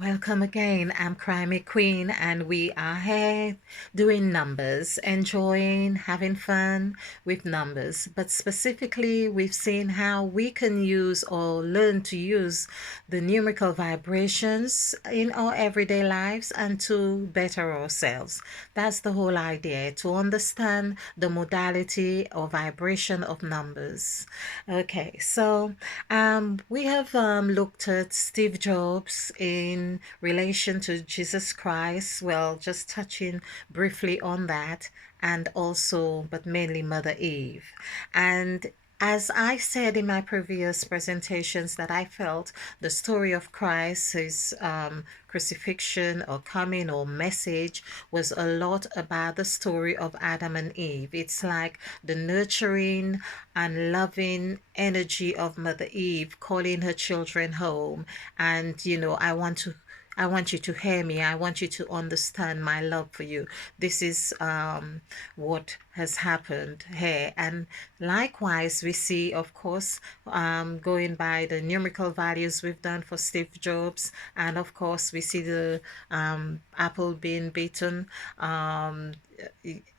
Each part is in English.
Welcome again. I'm Crimey Queen, and we are here doing numbers, enjoying having fun with numbers. But specifically, we've seen how we can use or learn to use the numerical vibrations in our everyday lives and to better ourselves. That's the whole idea, to understand the modality or vibration of numbers. Okay, so we have looked at Steve Jobs in relation to Jesus Christ. Well, just touching briefly on that, and also, but mainly Mother Eve. And as I said in my previous presentations, that I felt the story of Christ, his crucifixion or coming or message, was a lot about the story of Adam and Eve. It's like the nurturing and loving energy of Mother Eve calling her children home. And, I want you to hear me. I want you to understand my love for you. This is what has happened here. And likewise, we see, of course, going by the numerical values we've done for Steve Jobs. And of course, we see the apple being beaten.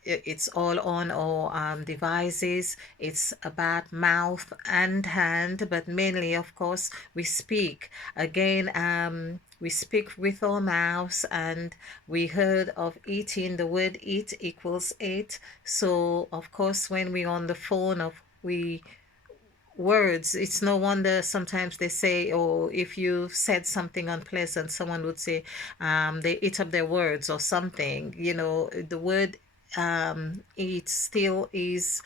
It's all on our devices. It's about mouth and hand, but mainly, of course, we speak. Again, we speak with our mouths, and we heard of eating. The word eat equals eight. So, of course, when we're on the phone, we words, it's no wonder sometimes they say, or if you said something unpleasant, someone would say they eat up their words or something. The word it still is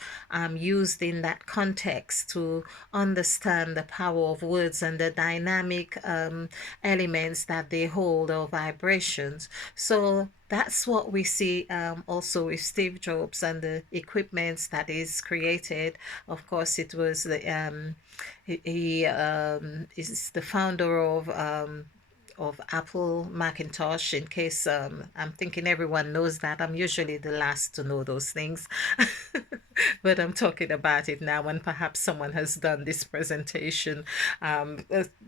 used in that context to understand the power of words and the dynamic elements that they hold or vibrations. So that's what we see also with Steve Jobs and the equipments that is created. Of course, it was he is the founder of Apple Macintosh. In case I'm thinking everyone knows that, I'm usually the last to know those things. But I'm talking about it now, and perhaps someone has done this presentation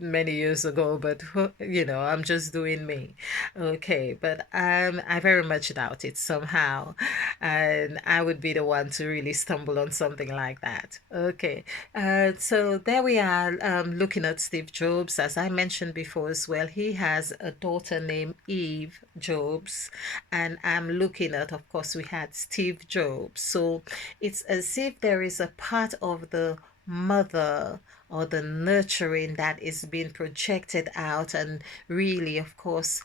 many years ago, but I'm just doing me. Okay, but I very much doubt it somehow, and I would be the one to really stumble on something like that. Okay, so there we are, looking at Steve Jobs. As I mentioned before as well, he has a daughter named Eve Jobs, and I'm looking at, of course, we had Steve Jobs. So it's as if there is a part of the mother or the nurturing that is being projected out, and really, of course,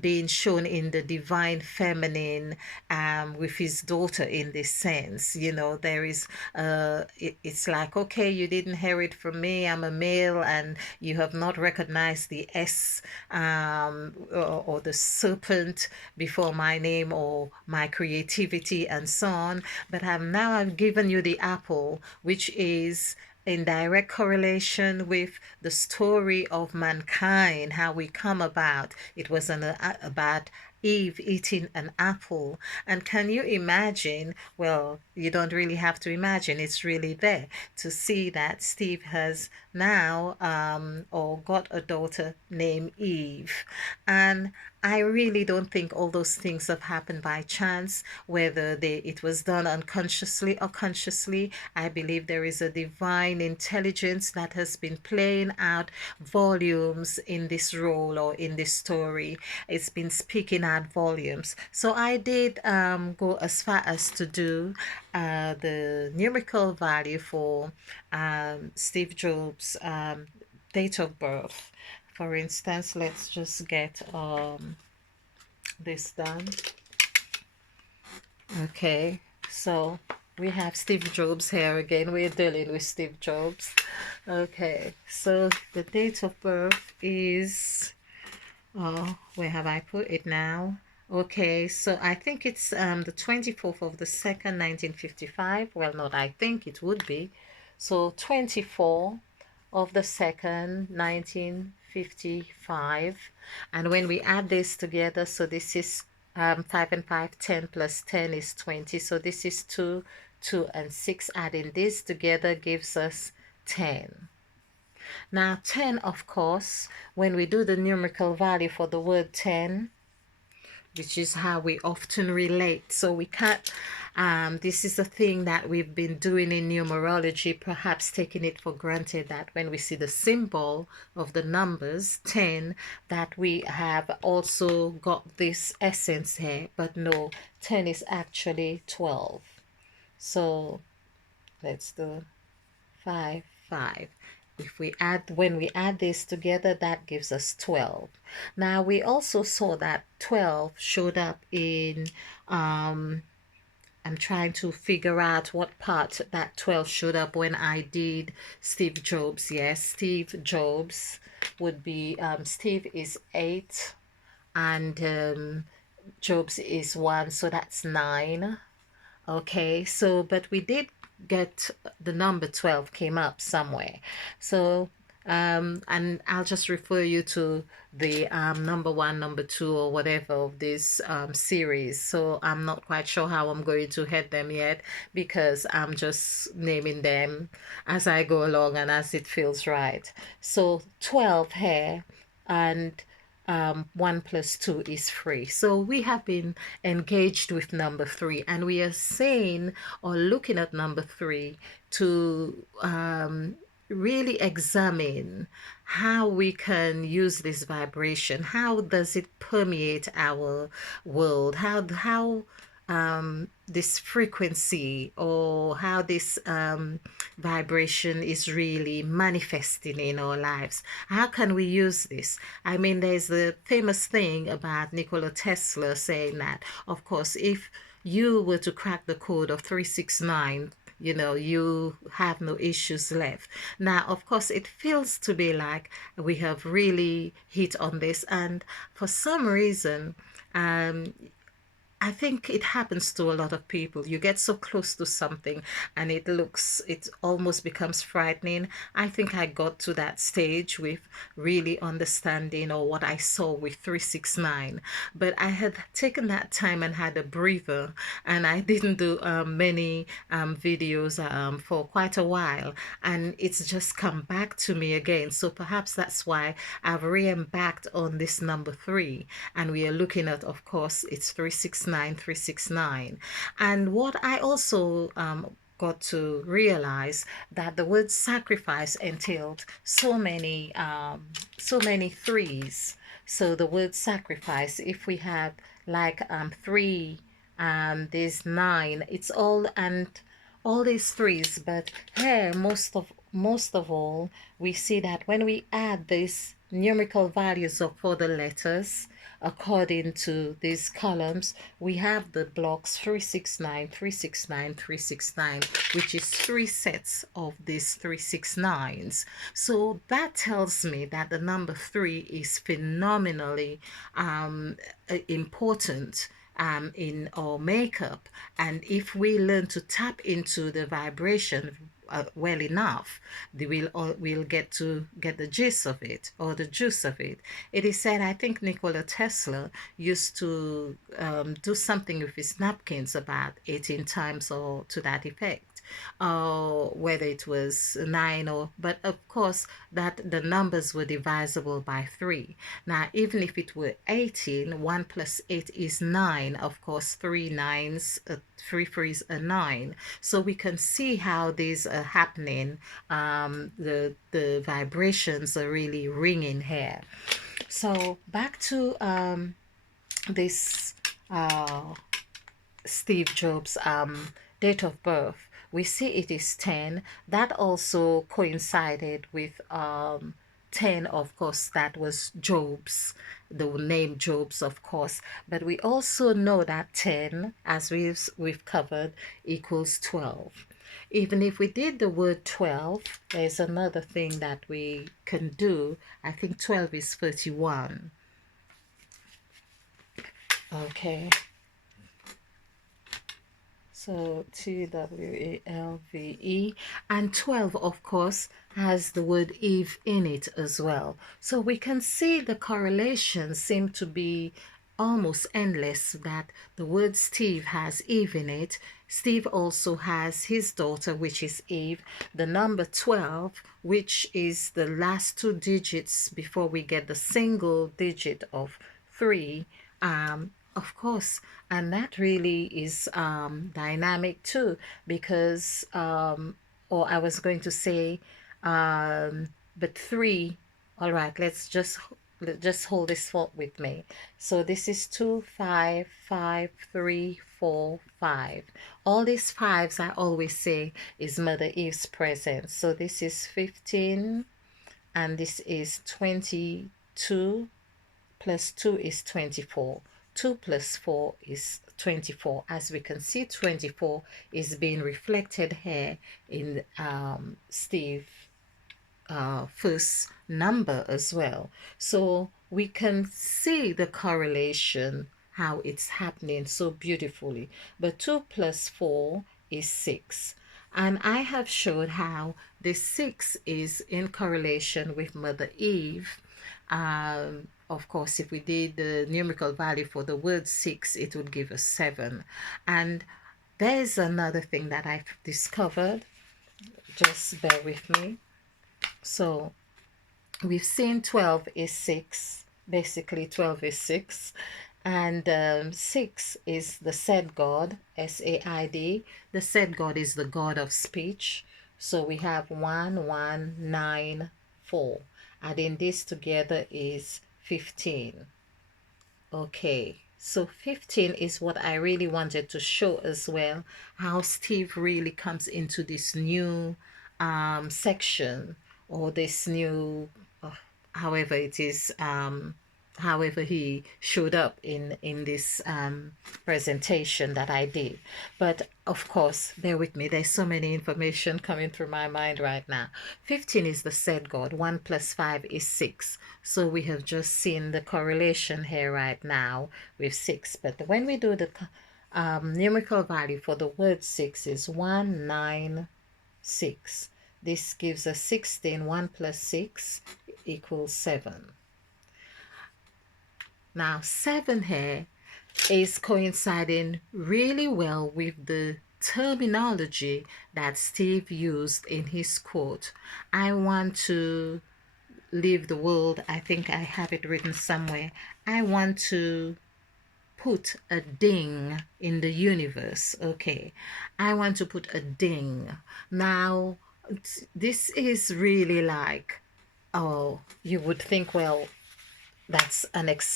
being shown in the divine feminine with his daughter in this sense. There is it's like, okay, you didn't hear it from me, I'm a male, and you have not recognized the S or the serpent before my name or my creativity and so on, but I've given you the apple, which is in direct correlation with the story of mankind, how we come about. It was about Eve eating an apple. And can you imagine? Well, you don't really have to imagine, it's really there to see that Steve has now or got a daughter named Eve. And I really don't think all those things have happened by chance, whether it was done unconsciously or consciously. I believe there is a divine intelligence that has been playing out volumes in this role or in this story. It's been speaking out volumes. So I did go as far as to do the numerical value for Steve Jobs' date of birth. For instance, let's just get this done. Okay, so we have Steve Jobs here again. We're dealing with Steve Jobs. Okay, so the date of birth is, where have I put it now? Okay, so I think it's the 24th of the 2nd, 1955. Well, not I think, it would be. So 24 of the 2nd, 1955. And when we add this together, so this is 5 and 5, 10 plus 10 is 20. So this is 2 and 6. Adding this together gives us 10. Now 10, of course, when we do the numerical value for the word 10, which is how we often relate. So we can't, this is a thing that we've been doing in numerology, perhaps taking it for granted that when we see the symbol of the numbers 10, that we have also got this essence here. But no, 10 is actually 12. So let's do 5, 5. If we add, when we add this together, that gives us 12. Now we also saw that 12 showed up in, I'm trying to figure out what part that 12 showed up when I did Steve Jobs. Yes, Steve Jobs would be, Steve is 8 and Jobs is 1, so that's 9. Okay, so but we did get the number 12 came up somewhere. So and I'll just refer you to the number 1, number 2, or whatever of this series. So I'm not quite sure how I'm going to head them yet, because I'm just naming them as I go along and as it feels right. So 12 here, and 1 plus 2 is 3. So we have been engaged with number 3, and we are saying or looking at number 3 to really examine how we can use this vibration. How does it permeate our world? How this frequency, or how this vibration is really manifesting in our lives. How can we use this? I mean, there's the famous thing about Nikola Tesla saying that, of course, if you were to crack the code of 369, you have no issues left. Now, of course, it feels to be like we have really hit on this, and for some reason, I think it happens to a lot of people. You get so close to something and it almost becomes frightening. I think I got to that stage with really understanding, or what I saw with 369. But I had taken that time and had a breather, and I didn't do many videos for quite a while. And it's just come back to me again. So perhaps that's why I've re-embarked on this number 3. And we are looking at, of course, it's 369, 369. And what I also got to realize, that the word sacrifice entailed so many threes. So the word sacrifice, if we had like 3, there's 9, it's all these threes. But here, most of all, we see that when we add these numerical values for the letters according to these columns, we have the blocks 369, 369, 369, which is 3 sets of these 369s. So that tells me that the number 3 is phenomenally important in our makeup. And if we learn to tap into the vibration well enough, we'll get the gist of it, or the juice of it. It is said, I think Nikola Tesla used to do something with his napkins about 18 times, or to that effect, whether it was 9, or, but of course that the numbers were divisible by 3. Now, even if it were 18, 1 plus 8 is 9. Of course, 3 nines, 3 threes are 9. So we can see how these are happening. The vibrations are really ringing here. So back to this Steve Jobs' date of birth. We see it is 10. That also coincided with 10, of course, that was Job's, the name Job's, of course. But we also know that 10, as we've covered, equals 12. Even if we did the word 12, there's another thing that we can do. I think 12 is 31. Okay. So TWALVE, and 12, of course, has the word Eve in it as well. So we can see the correlations seem to be almost endless, that the word Steve has Eve in it, Steve also has his daughter, which is Eve, the number 12, which is the last two digits before we get the single digit of 3. Of course, and that really is dynamic too, because, or I was going to say, but 3, all right, let's hold this thought with me. So this is 2, 5, 5, 3, 4, 5. All these fives I always say is Mother Eve's presence. So this is 15 and this is 22 plus 2 is 24. 2 plus 4 is 24. As we can see, 24 is being reflected here in Steve first number as well. So we can see the correlation, how it's happening so beautifully. But 2 plus 4 is 6. And I have showed how the 6 is in correlation with Mother Eve. Of course, if we did the numerical value for the word 6, it would give us 7. And there's another thing that I've discovered. Just bear with me. So we've seen 12 is 6. Basically, 12 is 6. And 6 is the said God, S-A-I-D. The said God is the God of speech. So we have 1, 1, 9, 4. Adding this together is 15. Okay, so 15 is what I really wanted to show as well, how Steve really comes into this new section, or this new, however it is, however he showed up in this presentation that I did. But of course, bear with me, there's so many information coming through my mind right now. 15 is the said God. 1 plus 5 is 6. So we have just seen the correlation here right now with 6. But when we do the numerical value for the word 6 is 196. This gives us 16. 1 plus 6 equals 7. Now 7 here is coinciding really well with the terminology that Steve used in his quote. I want to leave the world. I think I have it written somewhere. I want to put a ding in the universe. Okay, I want to put a ding. Now this is really like, oh, you would think, well, that's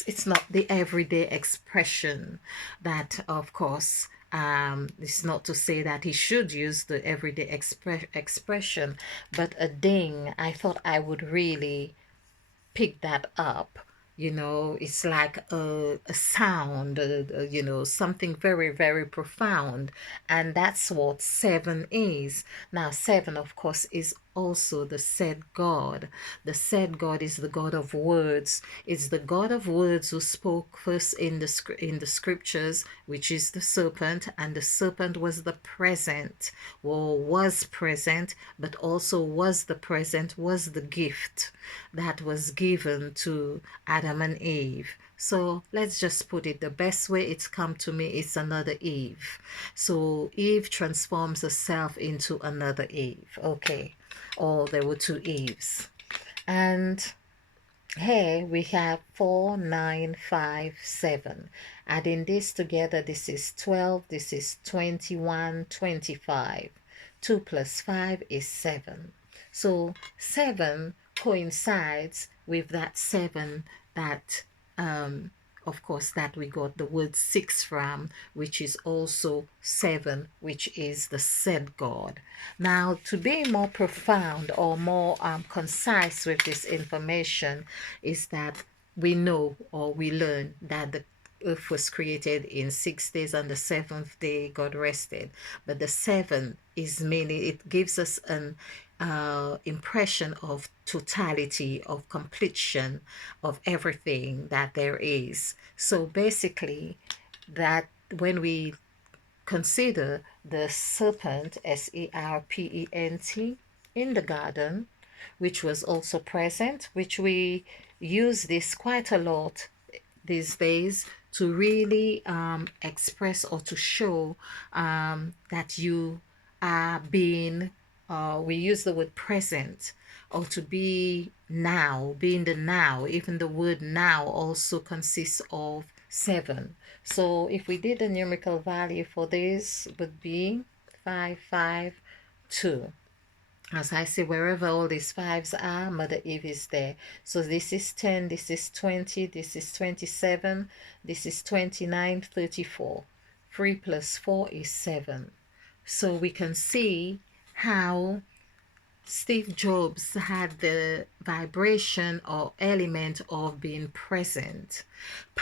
it's not the everyday expression. That, of course, it's not to say that he should use the everyday expression, but a ding, I thought I would really pick that up. It's like a sound, something very, very profound. And that's what 7 is. Now, 7, of course, is also the said God. The said God is the God of words. It's the God of words who spoke first in the scriptures, which is the serpent, and the serpent was the present, or was present, but also was the present, was the gift that was given to Adam and Eve. So let's just put it, the best way it's come to me is another Eve. So Eve transforms herself into another Eve. Okay. Or there were two Eves. And here we have 4, 9, 5, 7. Adding this together, this is 12, this is 21, 25. 2 plus 5 is 7. So 7 coincides with that 7 that of course, that we got the word 6 from, which is also 7, which is the said God. Now, to be more profound or more concise with this information, is that we know, or we learn, that the earth was created in 6 days. On the 7th day God rested. But the 7 is mainly, it gives us an impression of totality, of completion of everything that there is. So basically, that when we consider the serpent, serpent, in the garden, which was also present, which we use this quite a lot these days to really express or to show that you are being, we use the word present, or to be now, be in the now. Even the word now also consists of 7. So if we did the numerical value for this, would be 552. As I say, wherever all these fives are, Mother Eve is there. So this is 10, this is 20, this is 27, this is 29, 34. 3 plus 4 is 7. So we can see how Steve Jobs had the vibration or element of being present.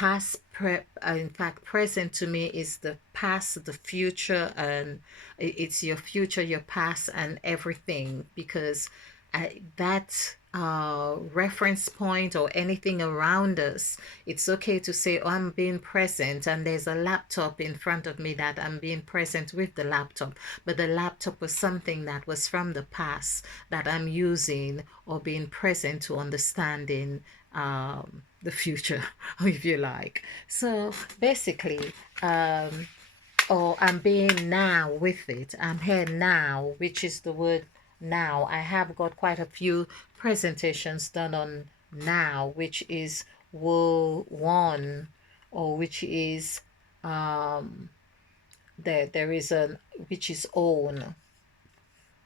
In fact, present to me is the past, the future, and it's your future, your past, and everything. Because that reference point or anything around us, it's okay to say, oh, I'm being present, and there's a laptop in front of me that I'm being present with the laptop, but the laptop was something that was from the past that I'm using or being present to understanding the future, if you like. So basically, or I'm being now with it. I'm here now, which is the word now. I have got quite a few presentations done on now, which is woe one, or which is there is a which is own.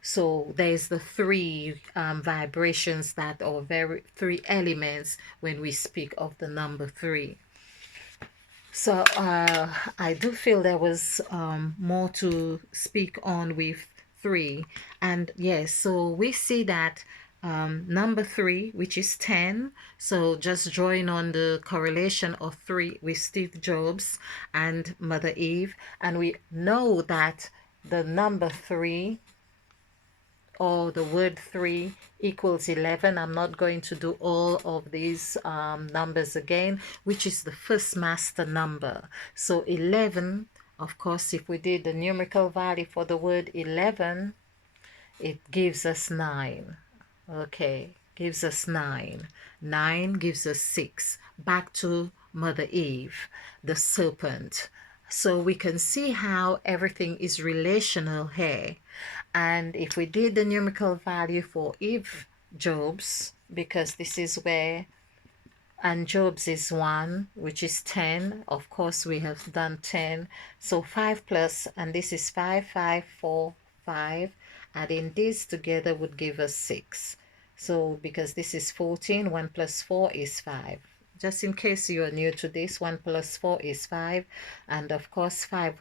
So there's the three vibrations that are very three elements when we speak of the number 3. So I do feel there was more to speak on with 3. And yes, so we see that number 3, which is 10. So just drawing on the correlation of 3 with Steve Jobs and Mother Eve. And we know that the number 3, or the word 3, equals 11. I'm not going to do all of these numbers again, which is the first master number. So 11, of course, if we did the numerical value for the word 11, it gives us 9. Okay, gives us 9. 9 gives us 6. Back to Mother Eve, the serpent. So we can see how everything is relational here. And if we did the numerical value for Eve Jobs, because this is where, and Jobs is 1, which is 10. Of course, we have done 10. So 5 plus, and this is 5, 5, 4, 5. Adding these together would give us 6. So because this is 14, 1 plus 4 is 5. Just in case you are new to this, 1 plus 4 is 5. And of course, 5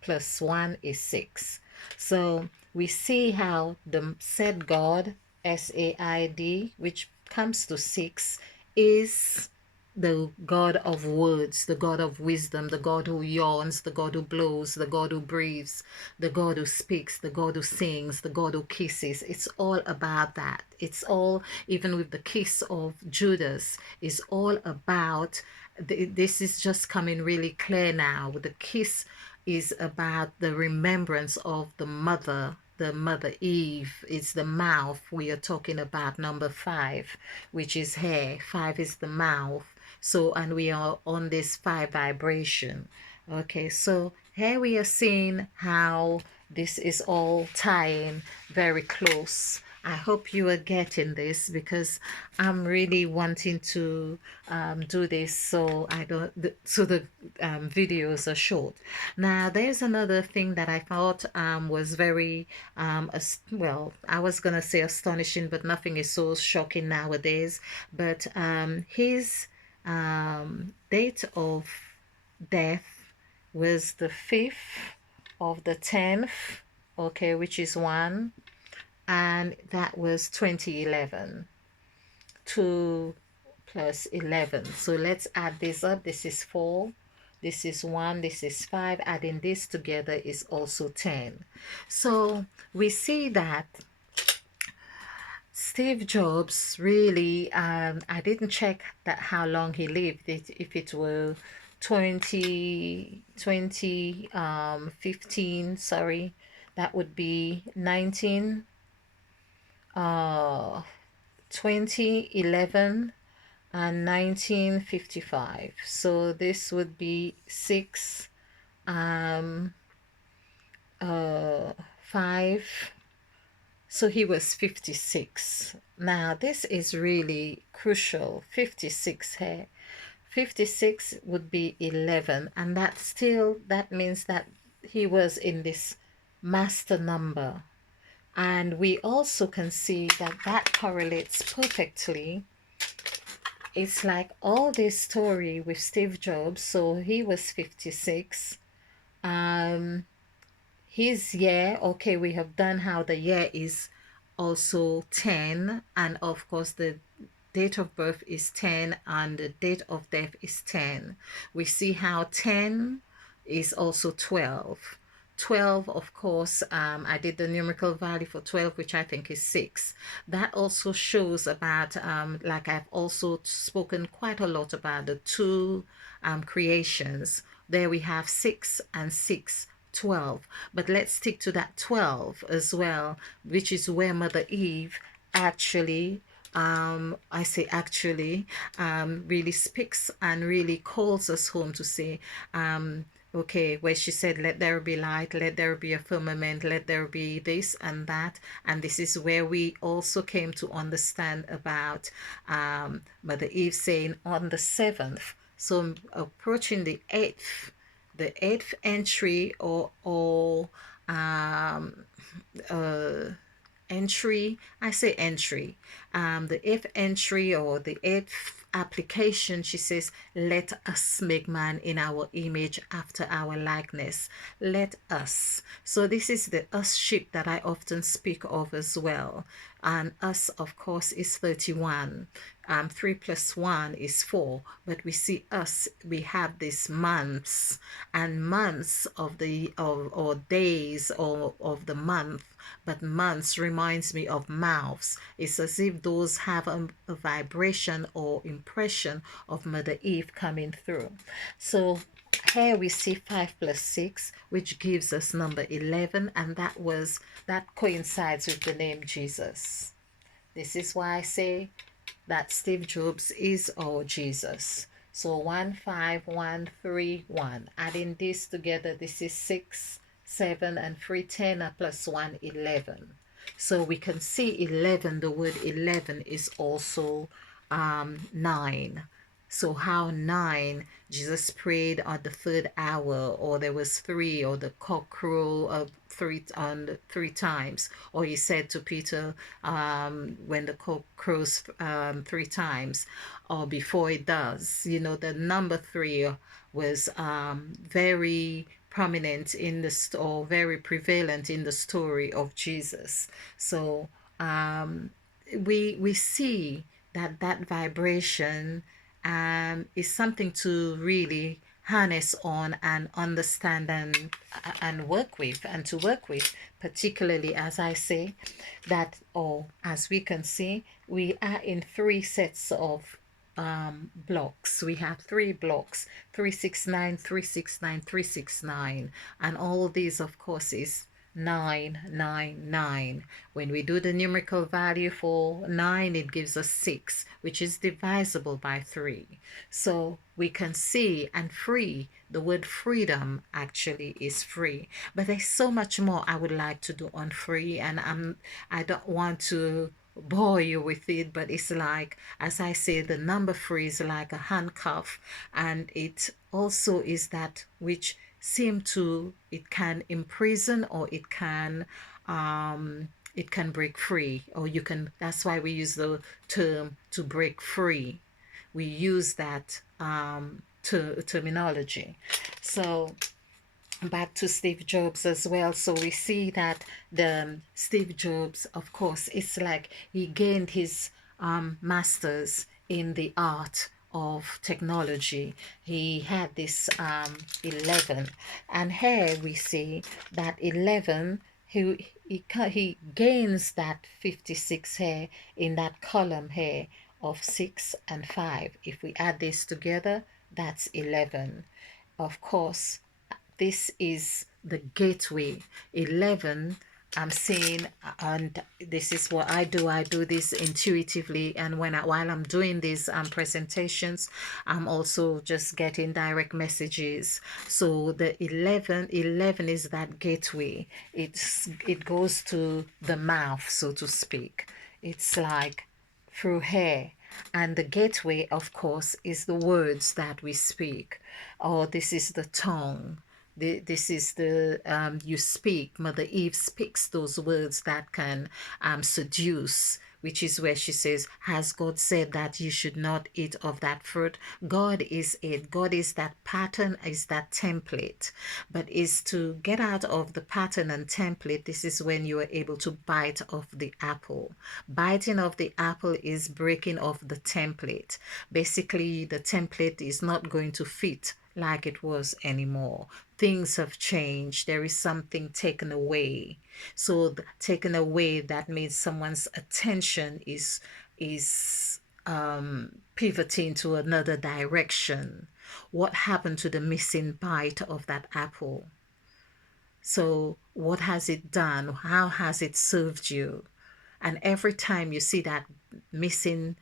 plus 1 is 6. So we see how the said God, SAID, which comes to 6, is the God of words, the God of wisdom, the God who yawns, the God who blows, the God who breathes, the God who speaks, the God who sings, the God who kisses. It's all about that. It's all, even with the kiss of Judas, is all about, this is just coming really clear now. The kiss is about the remembrance of the mother Eve. It's the mouth we are talking about, number 5, which is hair. 5 is the mouth. So, and we are on this 5 vibration. Okay, so here we are seeing how this is all tying very close. I hope you are getting this, because I'm really wanting to do this so I don't so the videos are short. Now there's another thing that I thought was very well, I was gonna say astonishing, but nothing is so shocking nowadays. But his date of death was the 5th of the 10th, okay, which is 1, and that was 2011. 2 plus 11. So let's add this up. This is 4, this is 1, this is 5. Adding this together is also 10. So we see that Steve Jobs really, I didn't check that how long he lived, if it were 15, sorry, that would be 2011 and 1955. So this would be 6, um, 5. So he was 56. Now this is really crucial. 56 here. 56 would be 11, and that means that he was in this master number. And we also can see that that correlates perfectly. It's like all this story with Steve Jobs. So he was 56. Um, his year, okay, we have done how the year is also 10, and of course the date of birth is 10 and the date of death is 10. We see how 10 is also 12. 12, of course, I did the numerical value for 12, which I think is 6. That also shows about, like I've also spoken quite a lot about the two creations. There we have 6 and 6, 12. But let's stick to that 12 as well, which is where Mother Eve actually, I say actually, really speaks and really calls us home to say, okay, where she said, let there be light, let there be a firmament, let there be this and that. And this is where we also came to understand about Mother Eve saying on the 7th. So approaching the eighth entry or uh, entry, I say entry, the eighth entry or the eighth application, she says, let us make man in our image after our likeness. Let us. So this is the us ship that I often speak of as well. And us, of course, is 31. 3 plus 1 is 4. But we see us, we have these months and months of the or days of the month, but months reminds me of mouths. It's as if those have a vibration or impression of Mother Eve coming through. So here we see 5 plus 6, which gives us number 11, and that coincides with the name Jesus. This is why I say that Steve Jobs is our Jesus. So 15131. Adding this together, this is 6, 7, and 3, 10, plus 1, 11. So we can see 11, the word 11 is also 9. So how 9, Jesus prayed at the third hour, or there was 3, or the cock crow of 3 times, or he said to Peter, when the cock crows 3 times, or before it does. The number 3 was very prominent in or very prevalent in the story of Jesus. So we see that vibration is something to really harness on and understand and work with, and to work with, particularly as I say that, or as we can see, we are in 3 sets of blocks. We have 3 blocks: 369, 369, 369, and all these of course is 999. When we do the numerical value for 9, it gives us 6, which is divisible by 3. So we can see, and free, the word freedom actually is free. But there's so much more I would like to do on free, and I don't want to bore you with it, but it's like, as I say, the number 3 is like a handcuff, and it also is that which it can imprison, or it can break free, or you can, that's why we use the term to break free. We use that terminology. So back to Steve Jobs as well. So we see that the Steve Jobs, of course, it's like he gained his masters in the art of technology. He had this 11, and here we see that 11, he gains that 56 here in that column here of 6 and 5. If we add this together, that's 11. Of course, this is the gateway. 11 I'm seeing, and this is what I do. I do this intuitively, and while I'm doing these presentations, I'm also just getting direct messages. So the 11 is that gateway. It goes to the mouth, so to speak. It's like through hair. And the gateway, of course, is the words that we speak, or this is the tongue. This is the you speak. Mother Eve speaks those words that can seduce, which is where she says, has God said that you should not eat of that fruit? God is it. God is that pattern, is that template. But is to get out of the pattern and template, this is when you are able to bite off the apple. Biting off the apple is breaking off the template. Basically, the template is not going to fit like it was anymore. Things have changed. There is something taken away. So taken away, that means someone's attention is pivoting to another direction. What happened to the missing bite of that apple? So what has it done? How has it served you? And every time you see that missing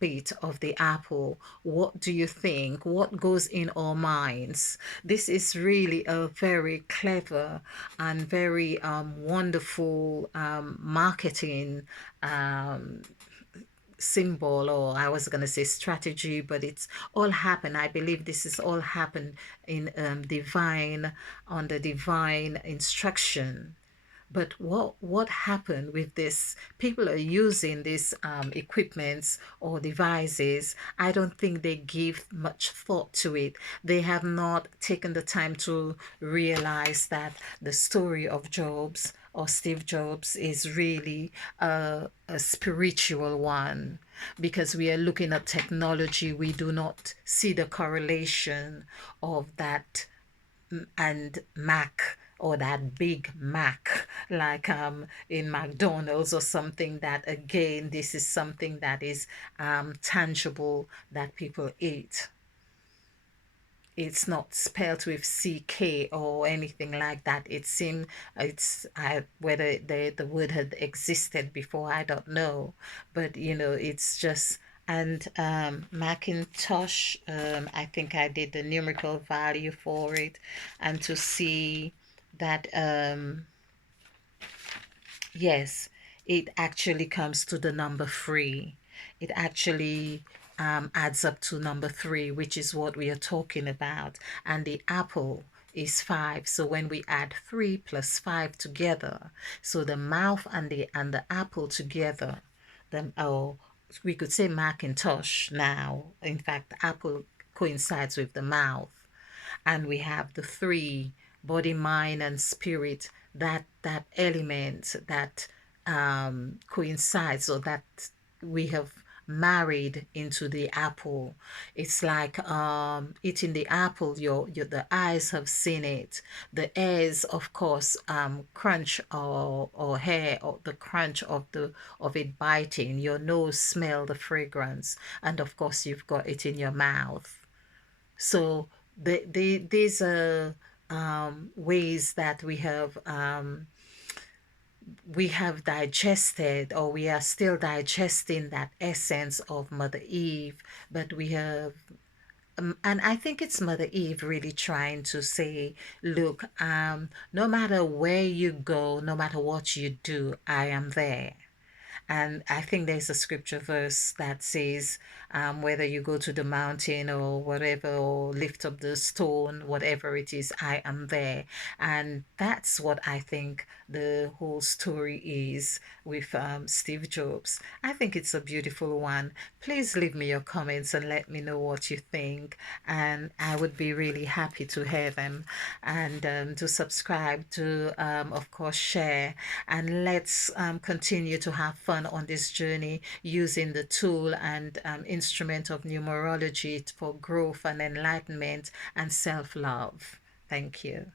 bit of the apple, what do you think? What goes in our minds? This is really a very clever and very wonderful marketing um, symbol, or I was going to say strategy, but it's all happened. I believe this is all happened in divine, on the divine instruction. But what happened with this? People are using these equipments or devices. I don't think they give much thought to it. They have not taken the time to realize that the story of Job's or Steve Jobs is really a spiritual one, because we are looking at technology. We do not see the correlation of that and Mac, or that Big Mac, like in McDonald's or something, that again, this is something that is tangible that people eat. It's not spelled with CK or anything like that. It seemed it's whether the word had existed before, I don't know, but it's just. And Macintosh, I think I did the numerical value for it, and to see that yes, it actually comes to the number three. It actually adds up to number three, which is what we are talking about. And the apple is five. So when we add three plus five together, so the mouth and the apple together, the we could say Macintosh now. In fact, the apple coincides with the mouth, and we have the three: body, mind, and spirit. That element that coincides, or that we have married into the apple. It's like eating the apple. Your the eyes have seen it. The ears, of course, crunch or hair, or the crunch of it biting. Your nose smell the fragrance, and of course you've got it in your mouth. So these are ways that we have digested, or we are still digesting that essence of Mother Eve, but we have and I think it's Mother Eve really trying to say, look, no matter where you go, no matter what you do, I am there. And I think there's a scripture verse that says, whether you go to the mountain or whatever, or lift up the stone, whatever it is, I am there. And that's what I think the whole story is with Steve Jobs. I think it's a beautiful one. Please leave me your comments and let me know what you think. And I would be really happy to hear them. And to subscribe, to, of course, share. And let's continue to have fun on this journey, using the tool and instrument of numerology for growth and enlightenment and self love. Thank you.